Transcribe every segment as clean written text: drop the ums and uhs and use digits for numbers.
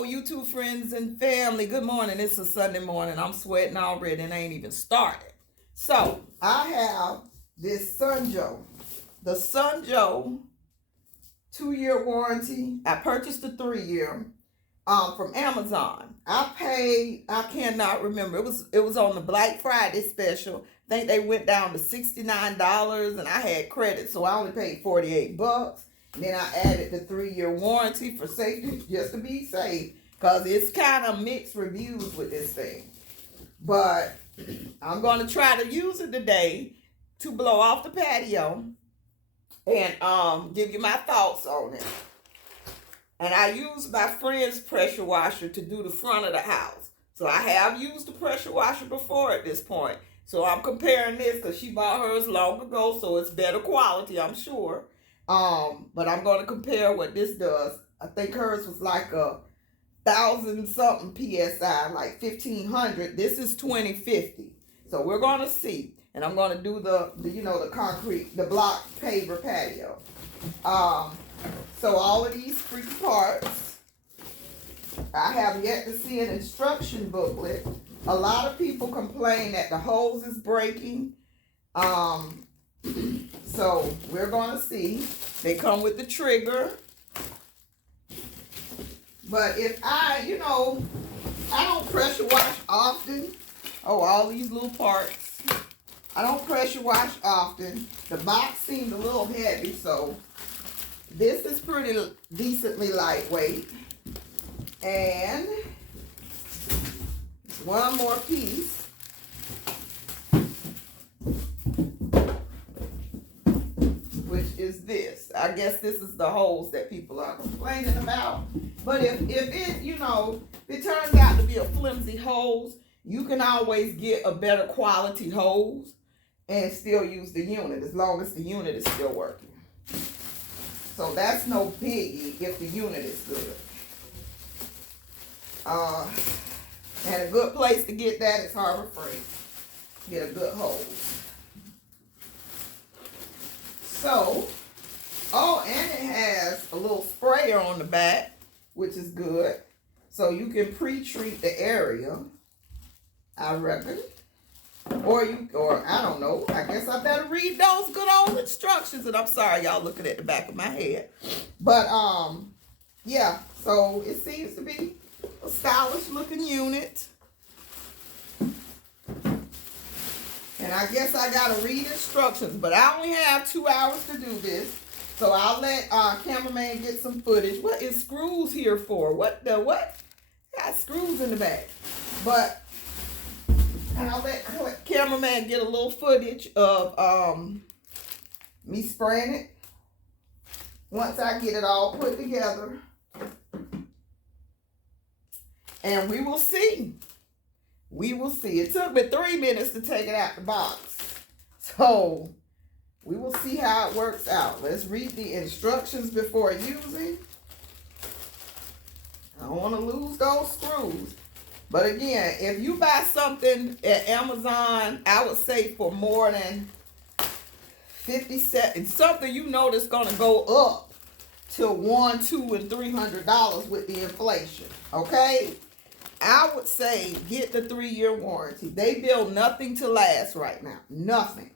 Hello, YouTube friends and family. Good morning. It's a Sunday morning. I'm sweating already and I ain't even started. So, I have this Sun Joe. The Sun Joe 2-year warranty. I purchased the 3-year from Amazon. I cannot remember. It was on the Black Friday special. I think they went down to $69 and I had credit, so I only paid $48. And then I added the 3-year warranty for safety, just to be safe, because it's kind of mixed reviews with this thing. But I'm going to try to use it today to blow off the patio and give you my thoughts on it. And I used my friend's pressure washer to do the front of the house. So I have used the pressure washer before at this point. So I'm comparing this because she bought hers long ago, so it's better quality, I'm sure. But I'm going to compare what this does. I think hers was like 1,000-something PSI, like 1,500. This is 2,050. So we're going to see. And I'm going to do the concrete, the block paver patio. So all of these freaky parts, I have yet to see an instruction booklet. A lot of people complain that the hose is breaking. So we're going to see. They come with the trigger. But if I don't pressure wash often. Oh, all these little parts. I don't pressure wash often. The box seemed a little heavy, so this is pretty decently lightweight. And one more piece. Which is this. I guess this is the hose that people are complaining about. But if it turns out to be a flimsy hose, you can always get a better quality hose and still use the unit as long as the unit is still working. So that's no biggie if the unit is good. And a good place to get that is Harbor Freight. Get a good hose. So, and it has a little sprayer on the back, which is good. So you can pre-treat the area, I reckon. Or I don't know. I guess I better read those good old instructions. And I'm sorry, y'all looking at the back of my head. But, yeah. So it seems to be a stylish looking unit. And I guess I got to read instructions. But I only have 2 hours to do this. So I'll let cameraman get some footage. What is screws here for? What? Got screws in the back. But I'll let cameraman get a little footage of me spraying it. Once I get it all put together. And we will see. We will see. It took me 3 minutes to take it out the box. So we will see how it works out. Let's read the instructions before using. I don't want to lose those screws. But again, if you buy something at Amazon, I would say for more than 50 cents, something you know that's going to go up to $100, $200, and $300 with the inflation. Okay? I would say get the 3-year warranty. They build nothing to last right now. Nothing.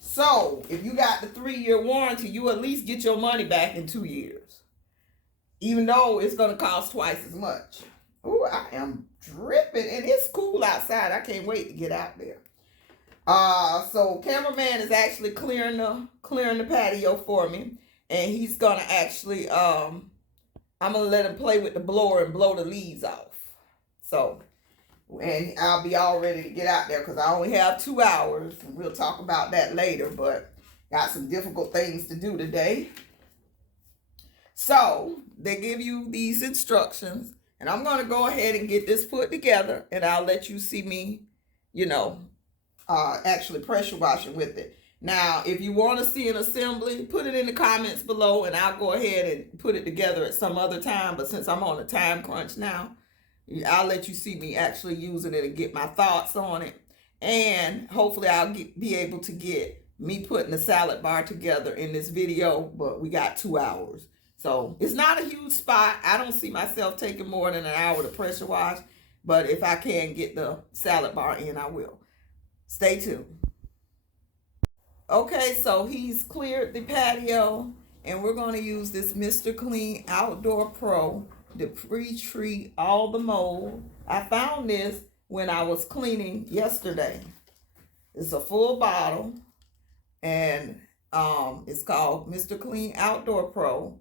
So, if you got the 3-year warranty, you at least get your money back in 2 years. Even though it's going to cost twice as much. Ooh, I am dripping. And it's cool outside. I can't wait to get out there. So, cameraman is actually clearing the patio for me. And he's going to actually, I'm going to let him play with the blower and blow the leaves off. So, and I'll be all ready to get out there because I only have 2 hours. And we'll talk about that later, but got some difficult things to do today. So, they give you these instructions. And I'm going to go ahead and get this put together. And I'll let you see me, actually pressure washing with it. Now, if you want to see an assembly, put it in the comments below. And I'll go ahead and put it together at some other time. But since I'm on a time crunch now, I'll let you see me actually using it and get my thoughts on it. And hopefully I'll be able to get me putting the salad bar together in this video. But we got 2 hours. So it's not a huge spot. I don't see myself taking more than an hour to pressure wash, but if I can get the salad bar in, I will. Stay tuned. Okay, so he's cleared the patio, and we're going to use this Mr. Clean Outdoor Pro to pre-treat all the mold. I found this when I was cleaning yesterday. It's a full bottle, and it's called Mr. Clean Outdoor Pro,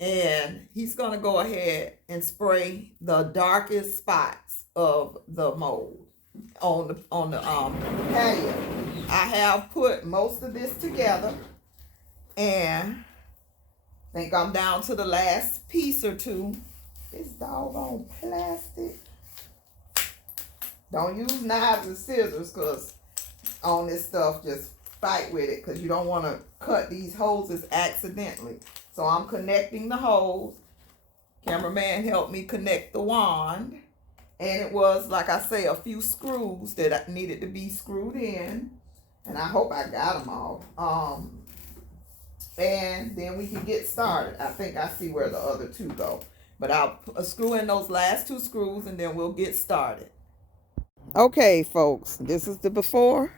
and he's going to go ahead and spray the darkest spots of the mold on the patio. I have put most of this together, and I think I'm down to the last piece or two. This doggone plastic. Don't use knives and scissors, because on this stuff, just fight with it, because you don't want to cut these hoses accidentally. So I'm connecting the hose. Cameraman helped me connect the wand, and it was, like I say, a few screws that needed to be screwed in, and I hope I got them all. And then we can get started. I think I see where the other two go, but I'll screw in those last two screws, and then we'll get started. Okay, folks, this is the before.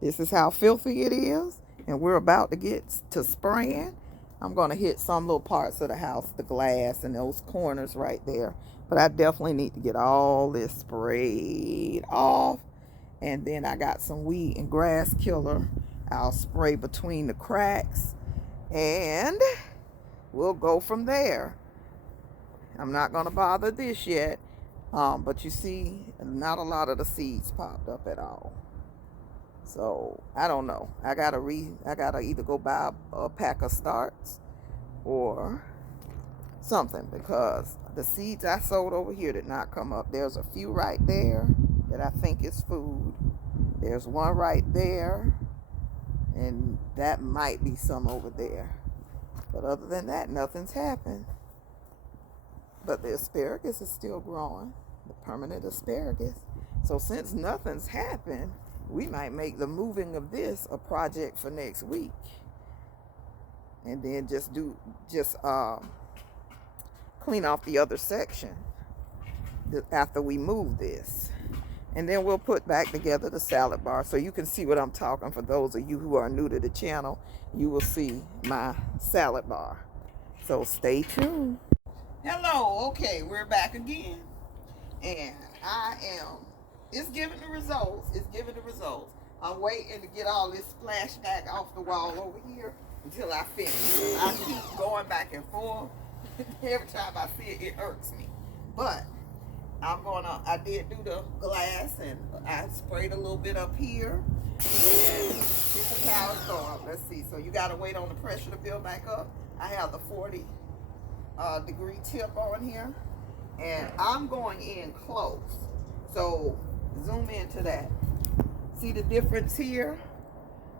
This is how filthy it is, and we're about to get to spraying. I'm going to hit some little parts of the house, the glass and those corners right there, but I definitely need to get all this sprayed off. And then I got some weed and grass killer. I'll spray between the cracks, and we'll go from there. I'm not going to bother this yet, but you see, not a lot of the seeds popped up at all. So I don't know. I gotta either go buy a pack of starts or something, because the seeds I sowed over here did not come up. There's a few right there that I think is food. There's one right there, and that might be some over there. But other than that, nothing's happened. But the asparagus is still growing, the permanent asparagus. So since nothing's happened, we might make the moving of this a project for next week, and then just clean off the other section after we move this, and then we'll put back together the salad bar so you can see what I'm talking. For those of you who are new to the channel, you will see my salad bar, so stay tuned. Hello. Okay, we're back again, and it's giving the results. It's giving the results. I'm waiting to get all this splashback off the wall over here until I finish. I keep going back and forth. Every time I see it, it irks me. But I did do the glass, and I sprayed a little bit up here. And this is how it's going. Let's see. So you got to wait on the pressure to build back up. I have the 40 degree tip on here, and I'm going in close. So zoom into that. See the difference here?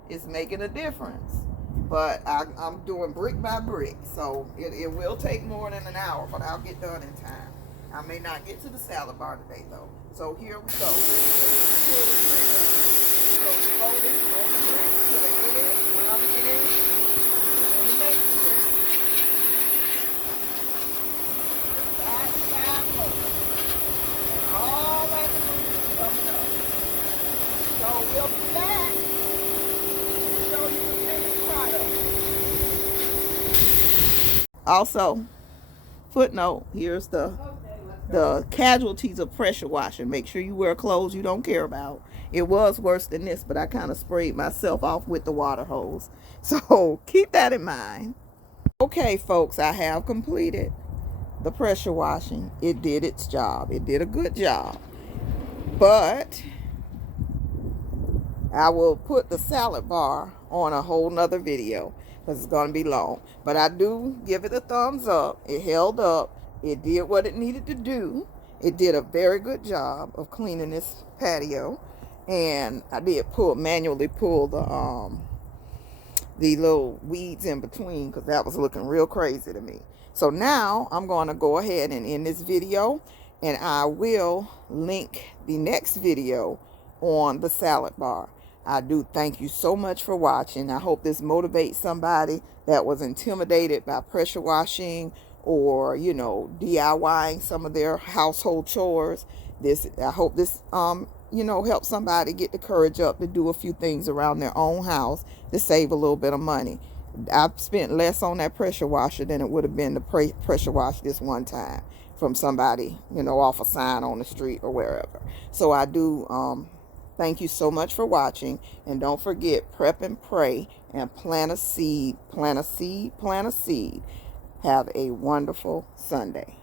It's making a difference. But I'm doing brick by brick. So it will take more than an hour, but I'll get done in time. I may not get to the salad bar today, though. So here we go. So slowly, roll the brick to the edge, around the edge, and the next brick. Side to side motion. And all that debris coming up. So we'll be back to show you the finished product. Also, footnote, here's the casualties of pressure washing. Make sure you wear clothes you don't care about. It was worse than this, but I kind of sprayed myself off with the water hose. So keep that in mind. Okay, folks, I have completed the pressure washing. It did its job. It did a good job. But I will put the salad bar on a whole nother video because it's going to be long. But I do give it a thumbs up. It held up. It did what it needed to do. It did a very good job of cleaning this patio. And I did manually pull the little weeds in between because that was looking real crazy to me. So now I'm going to go ahead and end this video, and I will link the next video on the salad bar. I do thank you so much for watching. I hope this motivates somebody that was intimidated by pressure washing or, you know, DIYing some of their household chores. I hope this, you know, helps somebody get the courage up to do a few things around their own house to save a little bit of money. I've spent less on that pressure washer than it would have been to pressure wash this one time from somebody, you know, off a sign on the street or wherever. So I do thank you so much for watching. And don't forget, prep and pray and plant a seed, plant a seed, plant a seed. Have a wonderful Sunday.